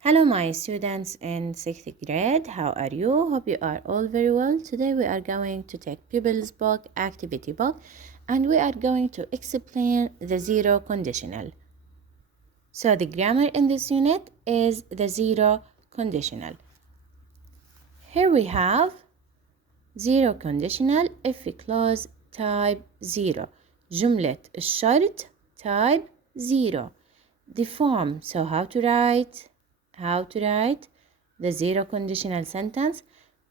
Hello, my students in 6th grade. How are you? Hope you are all very well. Today we are going to take Pupils book, activity book, and we are going to explain the zero conditional. So the grammar in this unit is the zero conditional. Here we have zero conditional if clause type 0. جملة الشرط type 0. The form, so how to write the zero conditional sentence.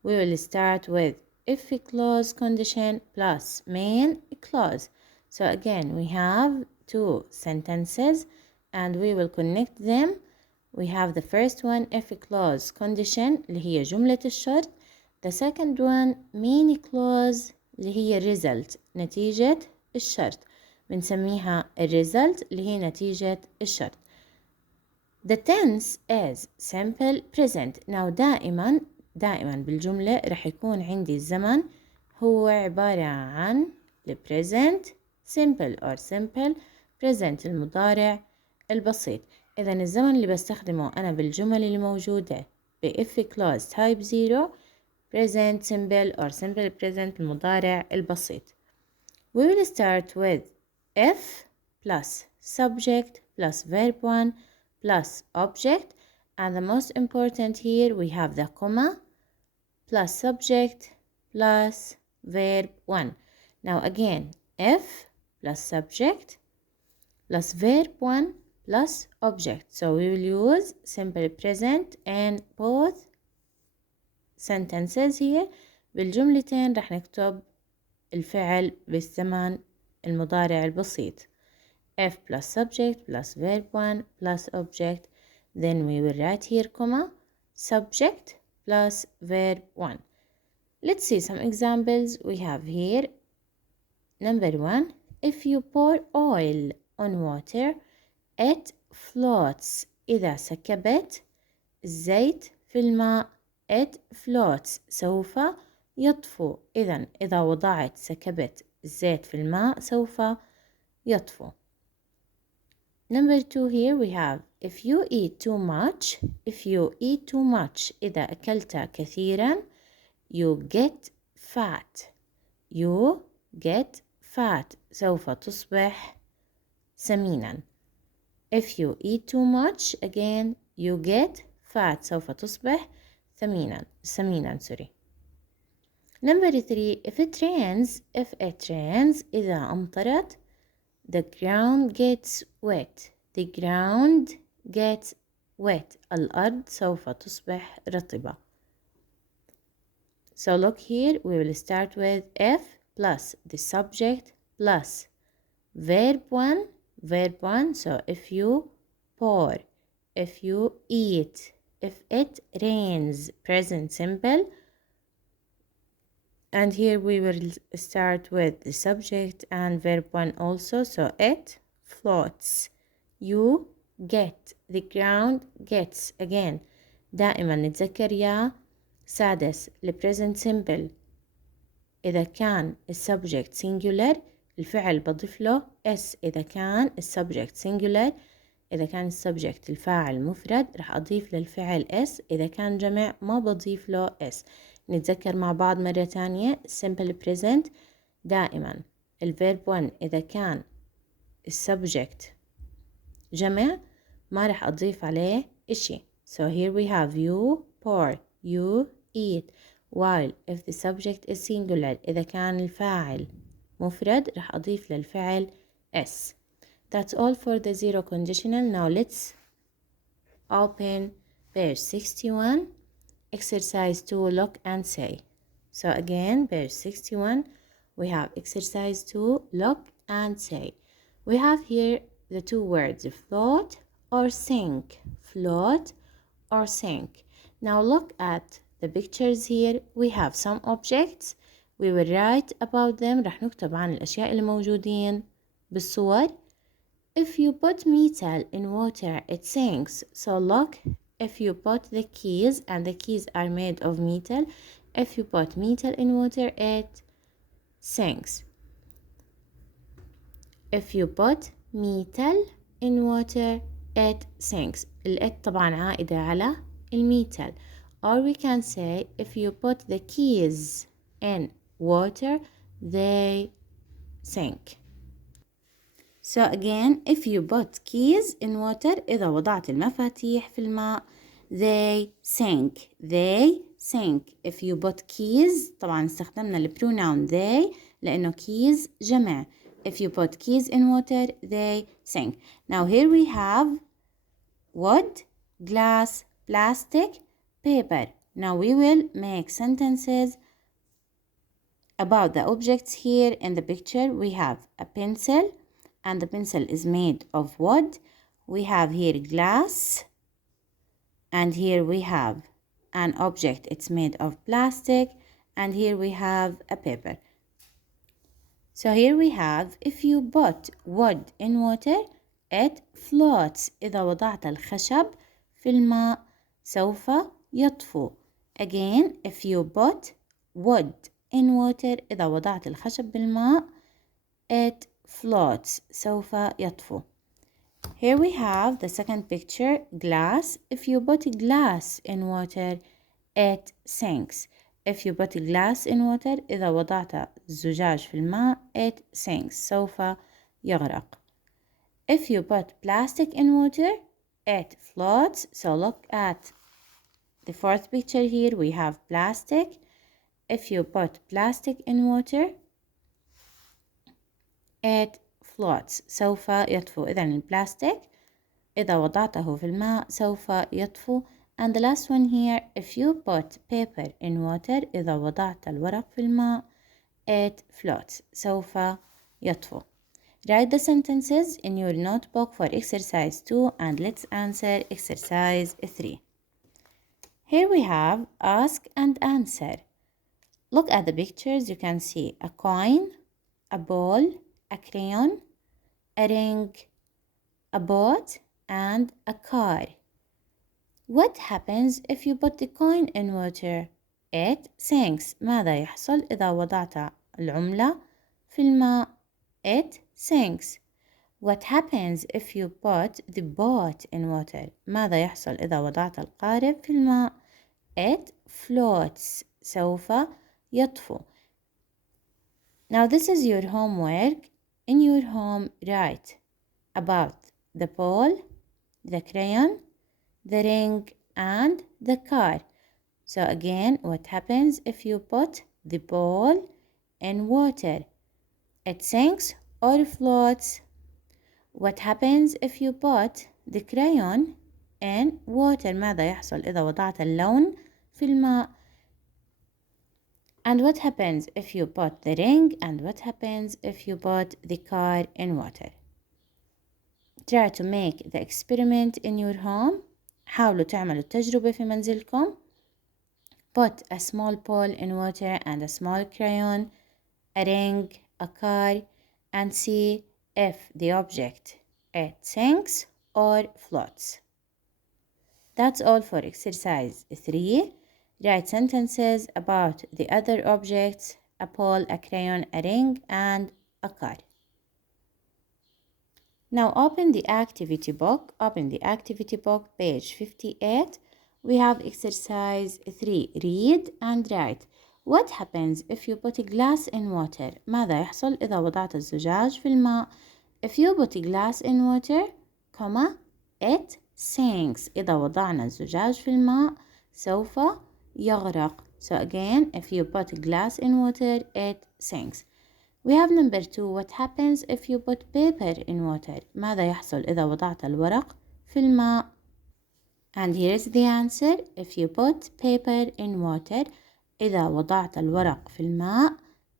We will start with if clause condition plus main clause. So again we have two sentences and we will connect them. We have the first one if clause condition اللي هي جملة الشرط. The second one main clause اللي هي result نتيجة الشرط. بنسميها result اللي هي نتيجة الشرط. The tense is simple present. Now دائما بالجملة رح يكون عندي الزمن هو عبارة عن present simple or simple present المضارع البسيط. إذا الزمن اللي بستخدمه أنا بالجمل الموجودة if clause type 0 present simple or simple present المضارع البسيط. We will start with if plus subject plus verb 1 plus object, and the most important here we have the comma plus subject plus verb 1. Now again if plus subject plus verb 1 plus object, so we will use simple present in both sentences here. بالجملتين رح نكتب الفعل بالزمن المضارع البسيط if plus subject plus verb 1 plus object, then we will write here comma subject plus verb 1. Let's see some examples we have here. Number 1, if you pour oil on water it floats. إذا سكبت الزيت في الماء it floats سوف يطفو. إذا وضعت سكبت الزيت في الماء سوف يطفو. Number 2 here we have if you eat too much إذا أكلت كثيرا you get fat سوف تصبح سمينا. if you eat too much again you get fat سوف تصبح سمينا. Number 3 if it rains إذا أمطرت the ground gets wet الأرض سوف تصبح رطبة. So look here we will start with if plus the subject plus verb 1 so if you pour, if you eat, if it rains present simple, and here we will start with the subject and verb 1 also, so it floats, you get, the ground gets. Again دائما نتذكر يا سادس ال present simple إذا كان السبجكت singular الفعل بضيف له s. إذا كان السبجكت singular إذا كان السبجكت الفاعل مفرد رح أضيف للفعل s. إذا كان جمع ما بضيف له s. نتذكر مع بعض مرة تانية simple present دائما الverb 1 إذا كان السبجكت جمع ما رح أضيف عليه إشي. So here we have you pour, you eat, while if the subject is singular إذا كان الفاعل مفرد رح أضيف للفعل s. That's all for the zero conditional. Now let's open page 61. Exercise 2, look and say. So again, page 61, we have exercise 2, look and say. We have here the two words float or sink. Float or sink. Now look at the pictures here. We have some objects. We will write about them. رح نكتب عن الأشياء اللي موجودين بالصور. If you put metal in water, it sinks. So look, if you put the keys, and the keys are made of metal, if you put metal in water, it sinks. If you put metal in water, it sinks. it طبعا عائدة على الميتال. Or we can say if you put the keys in water they sink. So again, if you put keys in water, إذا وضعت المفاتيح في الماء they sink. They sink. If you put keys طبعا استخدمنا البروناون they لأنه keys جمع. If you put keys in water they sink. Now here we have wood, glass, plastic, paper. Now we will make sentences about the objects here in the picture. We have a pencil, and the pencil is made of wood. We have here glass, and here we have an object, it's made of plastic, and here we have a paper. So here we have, if you put wood in water it floats. إذا وضعت الخشب في الماء سوف يطفو. Again, if you put wood in water إذا وضعت الخشب بالماء it floats. سوف يطفو. Here we have the second picture, glass. If you put glass in water it sinks. If you put glass in water إذا وضعت الزجاج في الماء it sinks. سوف يغرق. If you put plastic in water it floats. So look at the fourth picture here. We have plastic. If you put plastic in water it floats. سوف يطفو. إذا البلاستيك إذا وضعته في الماء سوف يطفو. And the last one here, if you put paper in water إذا وضعت الورق في الماء it floats. سوف يطفو. Write the sentences in your notebook for exercise 2 and let's answer exercise 3. Here we have ask and answer. Look at the pictures. You can see a coin, a ball, a crayon, a ring, a boat, and a car. What happens if you put the coin in water? It sinks. ماذا يحصل إذا وضعت العملة في الماء؟ It sinks. What happens if you put the boat in water? ماذا يحصل إذا وضعت القارب في الماء؟ It floats. سوف يطفو. Now this is your homework. In your home, write about the ball, the crayon, the ring, and the car. So again, what happens if you put the ball in water? It sinks or floats. What happens if you put the crayon in water? ماذا يحصل إذا وضعت اللون في الماء؟ And what happens if you put the ring? And what happens if you put the car in water? Try to make the experiment in your home. حاولوا تعملوا التجربة في منزلكم. Put a small ball in water and a small crayon, a ring, a car, and see if the object it sinks or floats. That's all for exercise 3. Write sentences about the other objects, a ball, a crayon, a ring, and a car. Now open the activity book. Open the activity book, page 58. We have exercise 3. Read and write. What happens if you put glass in water? ماذا يحصل إذا وضعت الزجاج في الماء؟ If you put glass in water, it sinks. إذا وضعنا الزجاج في الماء سوف يغرق. So again, if you put glass in water, it sinks. We have number 2. What happens if you put paper in water? ماذا يحصل إذا وضعت الورق في الماء؟ And here's the answer. If you put paper in water, إذا وضعت الورق في الماء,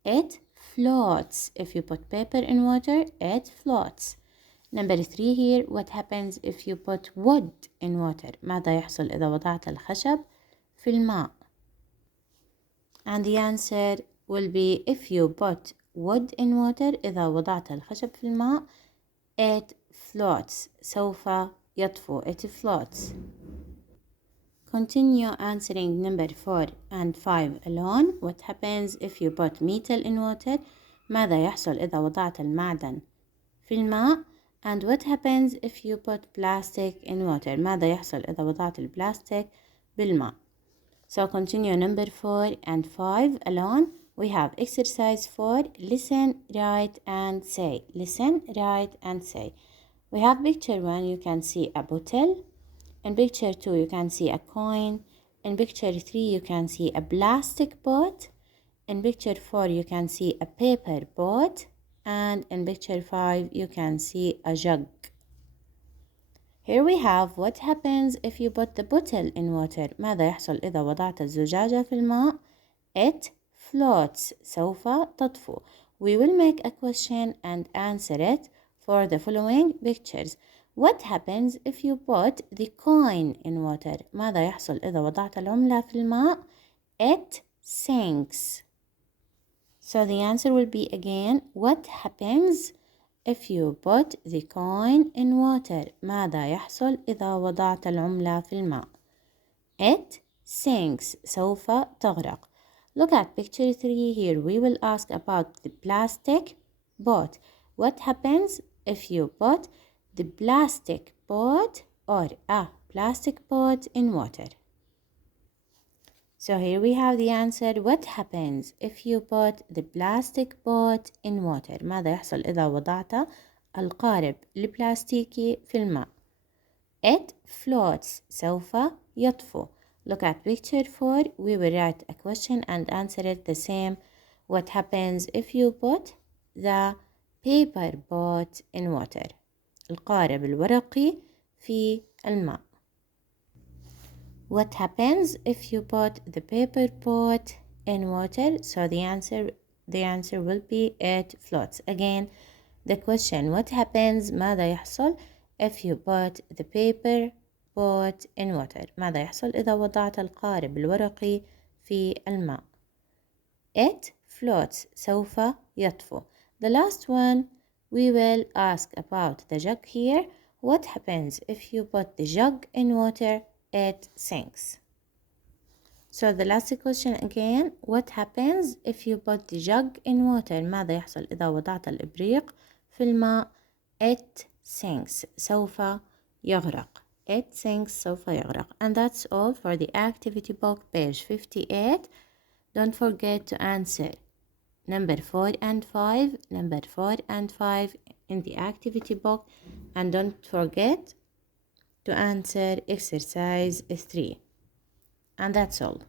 it floats. If you put paper in water, it floats. Number 3 here. What happens if you put wood in water? ماذا يحصل إذا وضعت الخشب في الماء؟ And the answer will be if you put wood in water إذا وضعت الخشب في الماء it floats. سوف يطفو. It floats. Continue answering number 4 and 5 alone. What happens if you put metal in water? ماذا يحصل إذا وضعت المعدن في الماء؟ And what happens if you put plastic in water? ماذا يحصل إذا وضعت البلاستيك بالماء؟ So continue number 4 and 5 alone. We have exercise 4. Listen, write and say. Listen, write and say. We have picture 1, you can see a bottle. In picture 2, you can see a coin. In picture 3, you can see a plastic pot. In picture 4, you can see a paper pot. And in picture 5, you can see a jug. Here we have what happens if you put the bottle in water. ماذا يحصل إذا وضعت الزجاجة في الماء؟ It floats. سوف تطفو. We will make a question and answer it for the following pictures. What happens if you put the coin in water? ماذا يحصل إذا وضعت العملة في الماء؟ It sinks. So the answer will be again, what happens if you put the coin in water? ماذا يحصل إذا وضعت العملة في الماء؟ It sinks. سوف تغرق. Look at picture 3 here. We will ask about the plastic pot. What happens if you put the plastic pot or a plastic pot in water? So here we have the answer. What happens if you put the plastic pot in water? ماذا يحصل إذا وضعت القارب البلاستيكي في الماء؟ It floats. سوف يطفو. Look at picture 4. We will write a question and answer it the same. What happens if you put the paper pot in water? القارب الورقي في الماء. What happens if you put the paper pot in water? So the answer will be it floats. Again, the question, what happens? ماذا يحصل if you put the paper pot in water? ماذا يحصل إذا وضعت القارب الورقي في الماء؟ It floats. سوف يطفو. The last one, we will ask about the jug here. What happens if you put the jug in water? It sinks. So the last question again, what happens if you put the jug in water? ماذا يحصل إذا وضعت الإبريق في الماء؟ It sinks. سوف يغرق. It sinks. سوف يغرق. And that's all for the activity book, page 58. Don't forget to answer number 4 and 5, number 4 and 5 in the activity book, and don't forget to answer exercise 3. And that's all.